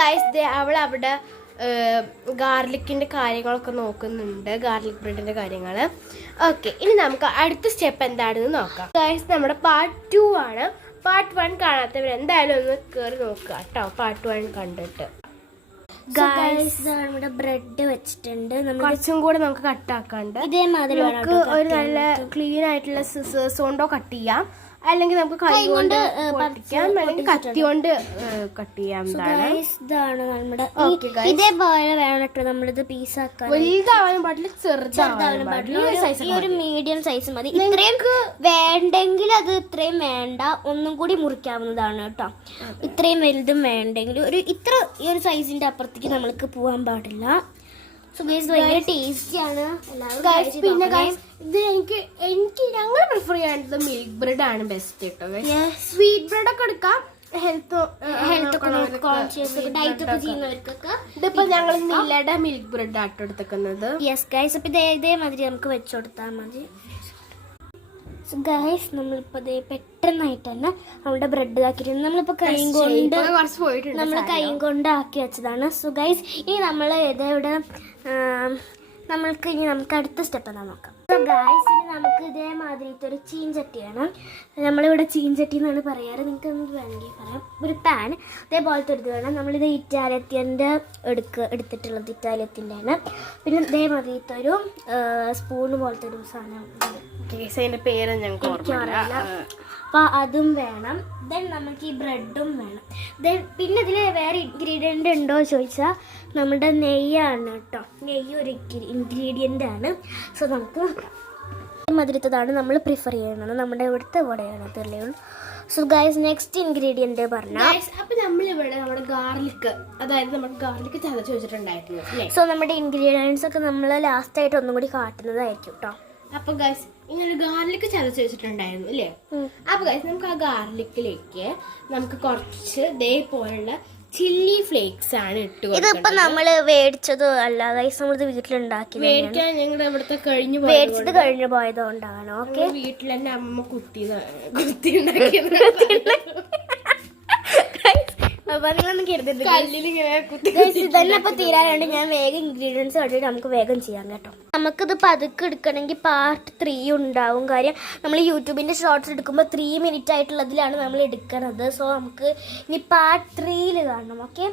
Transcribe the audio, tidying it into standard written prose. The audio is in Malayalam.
ഗൈസ് അവൾ അവിടെ ഗാർലിക്കിന്റെ കാര്യങ്ങളൊക്കെ നോക്കുന്നുണ്ട്, ഗാർലിക് ബ്രെഡിന്റെ കാര്യങ്ങൾ. ഓക്കെ, ഇനി നമുക്ക് അടുത്ത സ്റ്റെപ്പ് എന്താണെന്ന് നോക്കാം. ഗൈസ് നമ്മുടെ പാർട്ട് 2 ആണ്. പാർട്ട് 1 കാണാത്തവർ എന്തായാലും ഒന്ന് കയറി നോക്കുക കേട്ടോ, പാർട്ട് 1 കണ്ടിട്ട്. നമ്മുടെ ബ്രെഡ് വെച്ചിട്ടുണ്ട്. കുറച്ചും കൂടെ നമുക്ക് കട്ടാക്കാണ്ട് ഇതേമാതിരി നമുക്ക് ഒരു നല്ല ക്ലീൻ ആയിട്ടുള്ള സിസേഴ്സ് കൊണ്ടോ കട്ട് ചെയ്യാം, അല്ലെങ്കിൽ നമുക്ക് കൈ കൊണ്ട് പൊട്ടിക്കാം, അല്ലെങ്കിൽ കത്തി കൊണ്ട് കട്ട് ചെയ്യാം. ഇതാണ് നമ്മുടെ ഇതേപോലെ വേണം നമ്മളിത് പീസാക്കാൻ. വലുതാവാനും പാടില്ല, ചെറുതാവാനും പാടില്ല, ഈ ഒരു മീഡിയം സൈസ് മതി. ഇത്രയും വേണ്ടെങ്കിൽ അത് ഇത്രയും വേണ്ട, ഒന്നും കൂടി മുറിക്കാവുന്നതാണ് കേട്ടോ. ഇത്രയും വലുതും വേണ്ടെങ്കിൽ ഈ ഒരു സൈസിന്റെ അപ്പുറത്തേക്ക് നമ്മൾക്ക് പോകാൻ പാടില്ല. ഭയങ്കര ടേസ്റ്റിയാണ്. പിന്നെ ഇത് എനിക്ക് ഞങ്ങൾ പ്രിഫർ ചെയ്യാനുള്ളത് മിൽക്ക് ബ്രെഡ് ആണ് ബെസ്റ്റ് കേട്ടോ. സ്വീറ്റ് ബ്രെഡ് ഒക്കെ എടുക്കാം, ഹെൽത്ത് ഡയറ്റ് ഒക്കെ ചെയ്യുന്നവർക്കൊക്കെ. ഇതിപ്പോ ഞങ്ങൾ നിലയുടെ മിൽക്ക് ബ്രെഡ് ആട്ടോ എടുത്തേക്കുന്നത്. യെസ് ഗൈസ്, അപ്പൊ ഇതേമാതിരി നമുക്ക് വെച്ചുകൊടുത്താൽ മതി. സോ ഗൈസ്, നമ്മളിപ്പോ പെട്ടെന്നായിട്ട് തന്നെ നമ്മുടെ ബ്രെഡ് ഇതാക്കിയിട്ടുണ്ട്. നമ്മളിപ്പോ കൈ കൊണ്ട് ആക്കി വെച്ചതാണ്. സോ ഗൈസ്, ഇനി നമ്മൾ ഇതെവിടെ നമുക്ക് അടുത്ത സ്റ്റെപ്പ് എന്താ നോക്കാം. സോ ഗൈസ്, ഇനി നമുക്ക് ഇതേമാതിരിത്തെ ഒരു ചീഞ്ചട്ടിയാണ്. നമ്മളിവിടെ ചീഞ്ചട്ടി എന്നാണ് പറയാറ്, നിങ്ങൾക്ക് നമുക്ക് വേണമെങ്കിൽ പറയാം. ഒരു പാൻ ഇതേപോലത്തെ ഒരു വേണം. നമ്മളിത് ഇറ്റാലിയത്തിൻ്റെ എടുത്തിട്ടുള്ളത് ഇറ്റാലിയത്തിൻ്റെ ആണ്. പിന്നെ ഇതേമാതിരിത്തെ ഒരു സ്പൂണ് പോലത്തെ ഒരു സാധനം, അതിന്റെ പേര് ഞങ്ങൾക്ക് അറിയില്ല. അപ്പോൾ അതും വേണം. ദെൻ നമുക്ക് ഈ ബ്രെഡും വേണം. ദെൻ പിന്നെ ഇതിൽ വേറെ ഇൻഗ്രീഡിയൻ്റ് ഉണ്ടോ ചോദിച്ചാൽ നമ്മുടെ നെയ്യാണ് കേട്ടോ. നെയ്യ് ഒരു ഇൻഗ്രീഡിയൻ്റ് ആണ്. സോ നമുക്ക് മധുരത്തതാണ് നമ്മൾ പ്രിഫർ ചെയ്യുന്നത്. നമ്മുടെ ഇവിടുത്തെ വടയാണ് അതല്ലേ ഉള്ളൂ. സോ ഗൈസ്, നെക്സ്റ്റ് ഇൻഗ്രീഡിയൻ്റ് പറഞ്ഞാൽ അപ്പോൾ നമ്മളിവിടെ നമ്മുടെ ഗാർലിക്, അതായത് നമ്മുടെ ഗാർലിക് ചതച്ച് വെച്ചിട്ടുണ്ടായിരുന്നു. സോ നമ്മുടെ ഇൻഗ്രീഡിയൻസ് ഒക്കെ നമ്മൾ ലാസ്റ്റായിട്ട് ഒന്നും കൂടി കാട്ടുന്നതായിരിക്കും കേട്ടോ. അപ്പൊ ഗൈസ്, ഇങ്ങനെ ഗാർലിക് ചതച്ച് വെച്ചിട്ടുണ്ടായിരുന്നു അല്ലേ? അപ്പൊ ഗൈസ്, നമുക്ക് ആ ഗാർലിക്കിലേക്ക് നമുക്ക് കുറച്ച് ഇതേപോലുള്ള ചില്ലി ഫ്ലേക്സ് ആണ് ഇട്ട് കൊടുക്കുന്നത്. ഇതിപ്പോ നമ്മള് മേടിച്ചത് അല്ല ഗൈസ്, നമ്മളിത് വീട്ടിലുണ്ടാക്കി. മേടിക്കാൻ ഞങ്ങളുടെ ഇവിടുത്തെ മേടിച്ചത് കഴിഞ്ഞു പോയതുകൊണ്ടാണ്. ഓക്കെ, വീട്ടിൽ തന്നെ അമ്മ കുത്തി ഉണ്ടാക്കിയത്. ഇതന്നെ ഇപ്പൊ തീരാനുണ്ട്. ഞാൻ വേഗം ഇൻഗ്രീഡിയൻസ് കണ്ടിട്ട് നമുക്ക് വേഗം ചെയ്യാം കേട്ടോ. നമുക്കിത് പതുക്കെ എടുക്കണമെങ്കിൽ പാർട്ട് 3 ഉണ്ടാവും. കാര്യം നമ്മൾ യൂട്യൂബിന്റെ ഷോർട്സ് എടുക്കുമ്പോൾ 3 മിനിറ്റ് ആയിട്ടുള്ളതിലാണ് നമ്മൾ എടുക്കണത്. സോ നമുക്ക് ഇനി പാർട്ട് 3 കാണണം. ഓക്കെ.